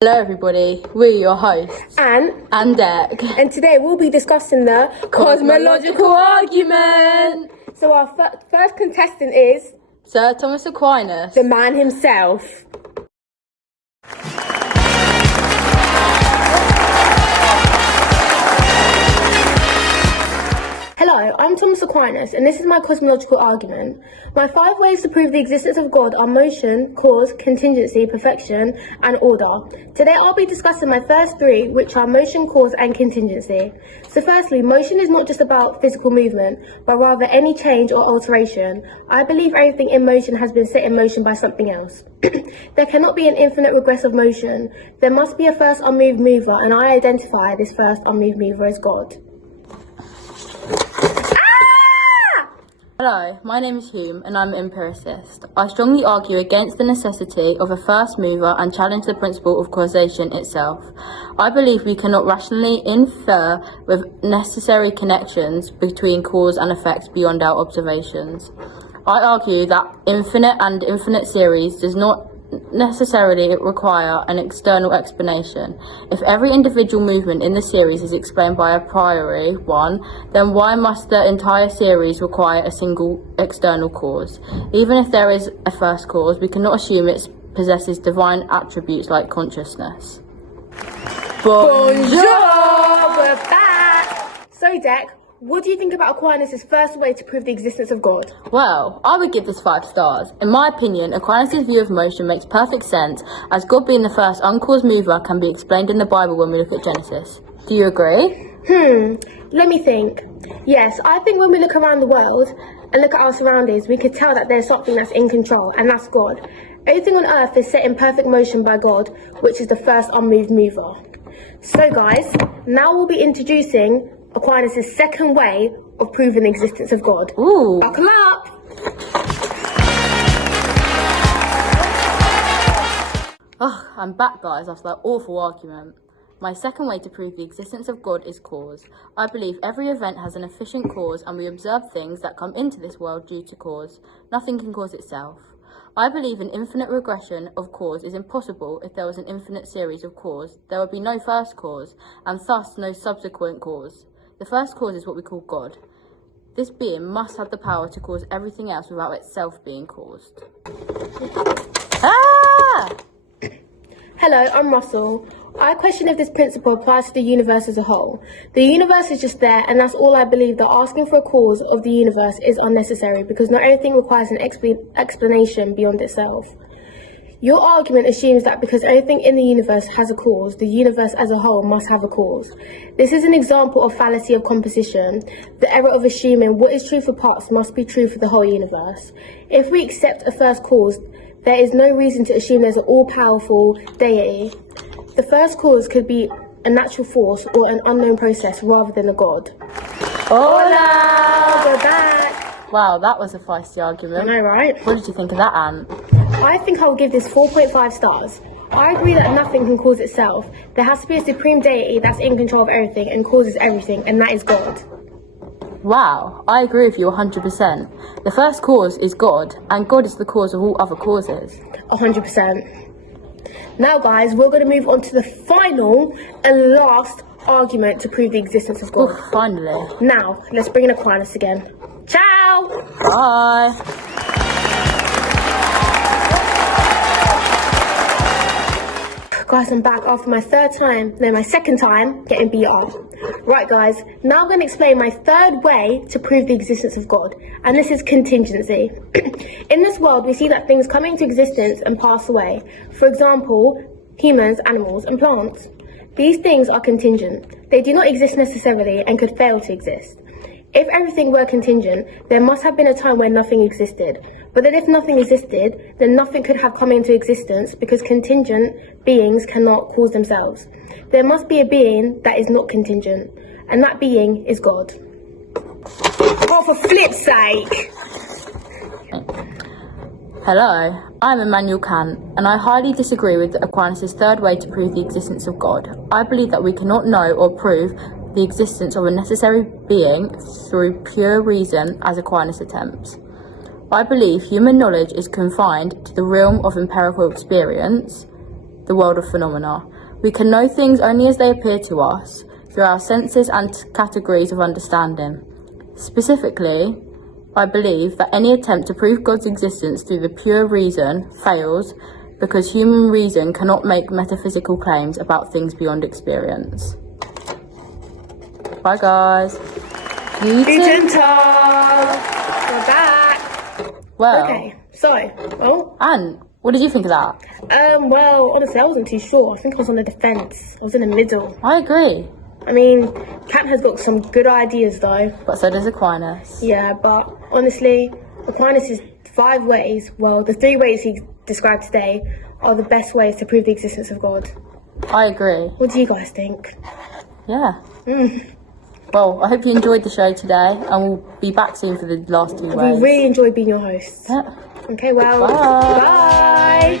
Hello everybody, we're your hosts, Anne and Deck, and today we'll be discussing the Cosmological argument. So our first contestant is Sir Thomas Aquinas, the man himself. Hello, I'm Thomas Aquinas, and this is my cosmological argument. My 5 ways to prove the existence of God are motion, cause, contingency, perfection, and order. Today I'll be discussing my first 3, which are motion, cause, and contingency. So firstly, motion is not just about physical movement, but rather any change or alteration. I believe everything in motion has been set in motion by something else. There cannot be an infinite regressive motion. There must be a first unmoved mover, and I identify this first unmoved mover as God. Hello, my name is Hume and I'm an empiricist. I strongly argue against the necessity of a first mover and challenge the principle of causation itself. I believe we cannot rationally infer with necessary connections between cause and effect beyond our observations. I argue that infinite and infinite series does not necessarily require an external explanation. If every individual movement in the series is explained by a priori one, then why must the entire series require a single external cause? Even if there is a first cause, we cannot assume it possesses divine attributes like consciousness. Bonjour! We're back! So, Deck, what do you think about Aquinas' first way to prove the existence of God? Well, I would give this 5 stars. In my opinion, Aquinas' view of motion makes perfect sense, as God being the first uncaused mover can be explained in the Bible when we look at Genesis. Do you agree? Let me think. Yes, I think when we look around the world and look at our surroundings, we could tell that there's something that's in control, and that's God. Everything on earth is set in perfect motion by God, which is the first unmoved mover. So guys, now we'll be introducing Aquinas' second way of proving the existence of God. Ooh. Buckle up! I'm back, guys, after that awful argument. My second way to prove the existence of God is cause. I believe every event has an efficient cause, and we observe things that come into this world due to cause. Nothing can cause itself. I believe an infinite regression of cause is impossible. If there was an infinite series of cause, there would be no first cause, and thus no subsequent cause. The first cause is what we call God. This being must have the power to cause everything else without itself being caused. Hello, I'm Russell. I question if this principle applies to the universe as a whole. The universe is just there, and that's all I believe, that asking for a cause of the universe is unnecessary, because not everything requires an explanation beyond itself. Your argument assumes that because everything in the universe has a cause, the universe as a whole must have a cause. This is an example of fallacy of composition, the error of assuming what is true for parts must be true for the whole universe. If we accept a first cause, there is no reason to assume there's an all-powerful deity. The first cause could be a natural force or an unknown process rather than a god. Hola! We're back! Wow, that was a feisty argument. I know, right? What did you think of that, Anne? I think I'll give this 4.5 stars. I agree that nothing can cause itself. There has to be a supreme deity that's in control of everything and causes everything, and that is God. Wow, I agree with you 100%. The first cause is God, and God is the cause of all other causes. 100%. Now guys, we're going to move on to the final and last argument to prove the existence of God. Ooh, finally. Now, let's bring in Aquinas again. Ciao! Bye! Guys, I'm back after my second time getting beat up. Right guys, now I'm going to explain my third way to prove the existence of God, and this is contingency. In this world, we see that things come into existence and pass away. For example, humans, animals, and plants. These things are contingent. They do not exist necessarily and could fail to exist. If everything were contingent, there must have been a time when nothing existed. But then if nothing existed, then nothing could have come into existence, because contingent beings cannot cause themselves. There must be a being that is not contingent, and that being is God. Oh, for flip's sake! Hello, I'm Immanuel Kant, and I highly disagree with Aquinas' third way to prove the existence of God. I believe that we cannot know or prove the existence of a necessary being through pure reason, as Aquinas attempts. I believe human knowledge is confined to the realm of empirical experience. the world of phenomena. We can know things only as they appear to us, through our senses and categories of understanding. Specifically, I believe that any attempt to prove God's existence through the pure reason fails because human reason cannot make metaphysical claims about things beyond experience. Bye guys. Newton talk. We're back. Well, Okay, so, Anne, what did you think of that? well, honestly, I wasn't too sure. I think I was on the defence. I was in the middle. I agree. I mean, Kat has got some good ideas though. But so does Aquinas. Yeah, but honestly, Aquinas is 5 ways. Well, the 3 ways he described today are the best ways to prove the existence of God. I agree. What do you guys think? Yeah. Well, I hope you enjoyed the show today, and we'll be back soon for the last 2 ways. We really enjoyed being your hosts. Yeah. Okay, well, Bye. bye.